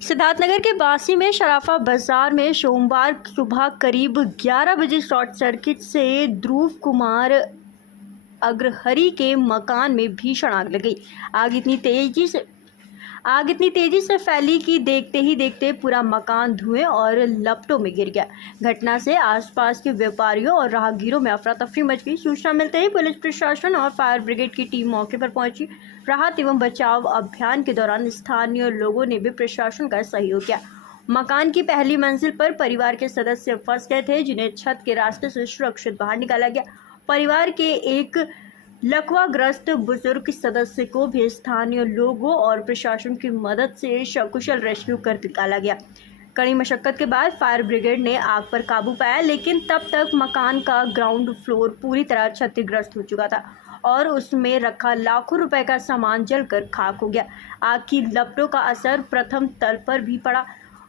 सिद्धार्थनगर के बासी में शराफा बाजार में सोमवार सुबह करीब 11 बजे शॉर्ट सर्किट से ध्रुव कुमार अग्रहरि के मकान में भीषण आग लग गई। आग इतनी तेजी से फैली कि देखते ही देखते पूरा मकान धुएं और लपटों में गिर गया। घटना से आसपास के व्यापारियों और राहगीरों में अफरा तफरी मच गई। सूचना मिलते ही पुलिस प्रशासन और फायर ब्रिगेड की टीम मौके पर पहुंची। राहत एवं बचाव अभियान के दौरान स्थानीय लोगों ने भी प्रशासन का सहयोग किया। मकान की पहली मंजिल पर परिवार के सदस्य फंस गए थे, जिन्हें छत के रास्ते से सुरक्षित बाहर निकाला गया। परिवार के एक लकवाग्रस्त बुजुर्ग सदस्य को भी स्थानीय लोगों और प्रशासन की मदद से सकुशल रेस्क्यू कर निकाला गया। कड़ी मशक्कत के बाद फायर ब्रिगेड ने आग पर काबू पाया, लेकिन तब तक मकान का ग्राउंड फ्लोर पूरी तरह क्षतिग्रस्त हो चुका था और उसमें रखा लाखों रुपए का सामान जलकर खाक हो गया। आग की लपटों का असर प्रथम तल पर भी पड़ा।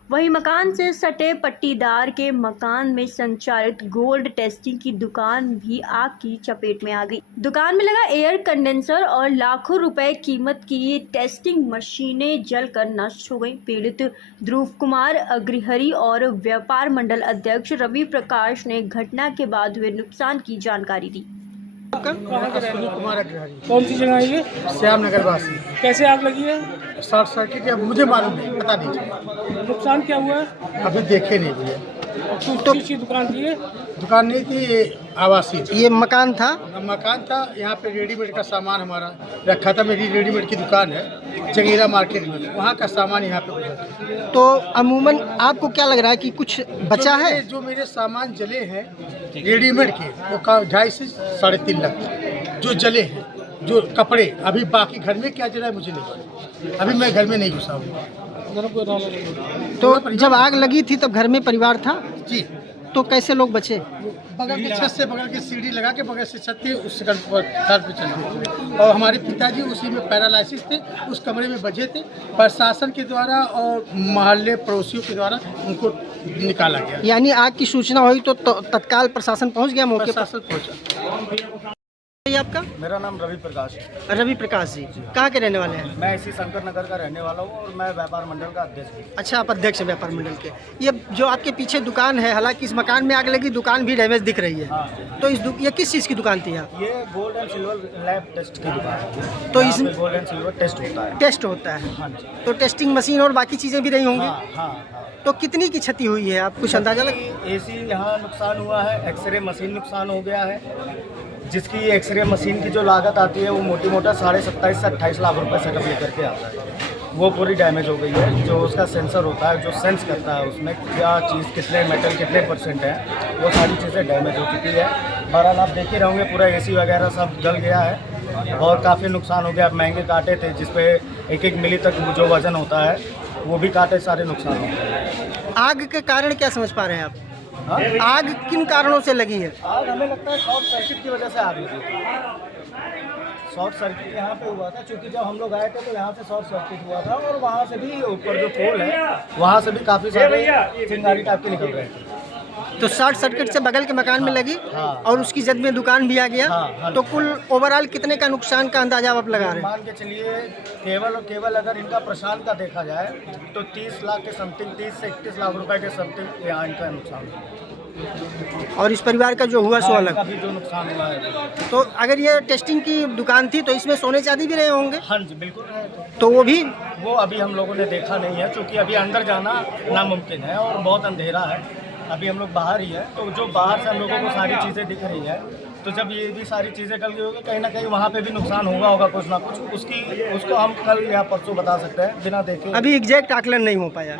वहीं मकान से सटे पट्टीदार के मकान में संचालित गोल्ड टेस्टिंग की दुकान भी आग की चपेट में आ गई। दुकान में लगा एयर कंडेंसर और लाखों रुपए कीमत की टेस्टिंग मशीनें जलकर नष्ट हो गईं। पीड़ित ध्रुव कुमार अग्रहरि और व्यापार मंडल अध्यक्ष रवि प्रकाश ने घटना के बाद हुए नुकसान की जानकारी दी। कुमार अग्रहरि। कौन सी जगह है ये? श्याम नगर वासी। कैसे आग लगी है? शॉर्ट सर्किट या मुझे मालूम नहीं, पता नहीं, नुकसान क्या हुआ है? अभी देखे नहीं भैया। तो किस दुकान थी ये? दुकान नहीं थी, आवासीय थी। ये मकान था? मकान था, यहाँ पे रेडीमेड का सामान हमारा रखा था। मेरी रेडीमेड की दुकान है जगीरा मार्केट में, वहाँ का सामान यहाँ पे गुजरा। तो अमूमन आपको क्या लग रहा है कि कुछ बचा है? जो मेरे सामान जले हैं रेडीमेड के, वो 2.5 से 3.5 लाख जो जले हैं, जो कपड़े। अभी बाकी घर में क्या जला है मुझे नहीं पता, अभी मैं घर में नहीं घुसा हूँ। तो जब आग लगी थी तब घर में परिवार था जी। तो कैसे लोग बचे? बगल के छत से, बगल के सीढ़ी लगा के बगल से छत थी, उस थर्ड पे चले गए। और हमारे पिताजी उसी में पैरालिसिस थे, उस कमरे में बचे थे। प्रशासन के द्वारा और मोहल्ले पड़ोसियों के द्वारा उनको निकाला गया। यानी आग की सूचना हुई तो तत्काल प्रशासन पहुंच गया मौके पर? प्रशासन पहुंचा। ये आपका? मेरा नाम रवि प्रकाश है। रवि प्रकाश जी कहाँ के रहने वाले हैं? मैं इसी शंकर नगर का रहने वाला हूँ और मैं व्यापार मंडल का अध्यक्ष हूँ। अच्छा, आप अध्यक्ष हैं व्यापार मंडल के। ये जो आपके पीछे दुकान है, हालांकि इस मकान में आग लगी, दुकान भी डैमेज दिख रही है। हाँ। तो ये किस चीज़ की दुकान थी? ये gold and silver lab test की दुकान है। तो इसमें गोल्ड एंड सिल्वर टेस्ट होता है। टेस्ट होता है? हाँ जी। तो टेस्टिंग मशीन और बाकी चीज़ें भी रही होंगी? हाँ हाँ। तो कितनी की क्षति हुई है, आप कुछ अंदाजा लग? एसी यहाँ नुकसान हुआ है, एक्सरे मशीन नुकसान हो गया है, जिसकी एक्सरे मशीन की जो लागत आती है वो मोटी मोटा 27.5 से 28 लाख रुपए सेटअप लेकर के आता है। वो पूरी डैमेज हो गई है। जो उसका सेंसर होता है, जो सेंस करता है उसमें क्या चीज़, कितने मेटल कितने % है, वो सारी चीज़ें डैमेज हो चुकी है। बहरहाल आप देख ही रहोगे, पूरा एसी वगैरह सब जल गया है और काफ़ी नुकसान हो गया। महंगे कांटे थे जिसपे 1-1 मिली तक जो वजन होता है, वो भी कांटे सारे नुकसान हो गए। आग के कारण क्या समझ पा रहे हैं आप? हाँ? आग किन कारणों से लगी है? आग हमें लगता है शॉर्ट सर्किट की वजह से आग लगी थी। शॉर्ट सर्किट यहाँ पे हुआ था, क्योंकि जब हम लोग आए थे तो यहाँ से शॉर्ट सर्किट हुआ था और वहाँ से भी ऊपर जो पोल है वहाँ से भी काफ़ी सारे चिंगारी टाइप के निकल रहे थे। तो शॉर्ट सर्किट से बगल के मकान में लगी हाँ। और उसकी जद में दुकान भी आ गया। हाँ। तो कुल ओवरऑल कितने का नुकसान का अंदाजा आप लगा रहे हैं? मान के चलिए केवल अगर इनका प्रशांत का देखा जाए तो 30 लाख के समथिंग, 30 से 31 लाख रुपए के समथिंग यहाँ इनका नुकसान हुआ। और इस परिवार का जो हुआ सो अलग। का भी जो नुकसान हुआ है। तो अगर ये टेस्टिंग की दुकान थी तो इसमें सोने चांदी भी रहे होंगे? हाँ जी, बिल्कुल रहे थे। तो वो अभी हम लोगों ने देखा नहीं है, क्योंकि अभी अंदर जाना नामुमकिन है और बहुत अंधेरा है। अभी हम लोग बाहर ही है, तो जो बाहर से हम लोगों को सारी चीज़ें दिख रही है, तो जब ये भी सारी चीज़ें कल की होगी, कहीं ना कहीं वहाँ पे भी नुकसान होगा कुछ ना कुछ। उसको हम कल या परसों बता सकते हैं बिना देखे। अभी एग्जैक्ट आकलन नहीं हो पाया।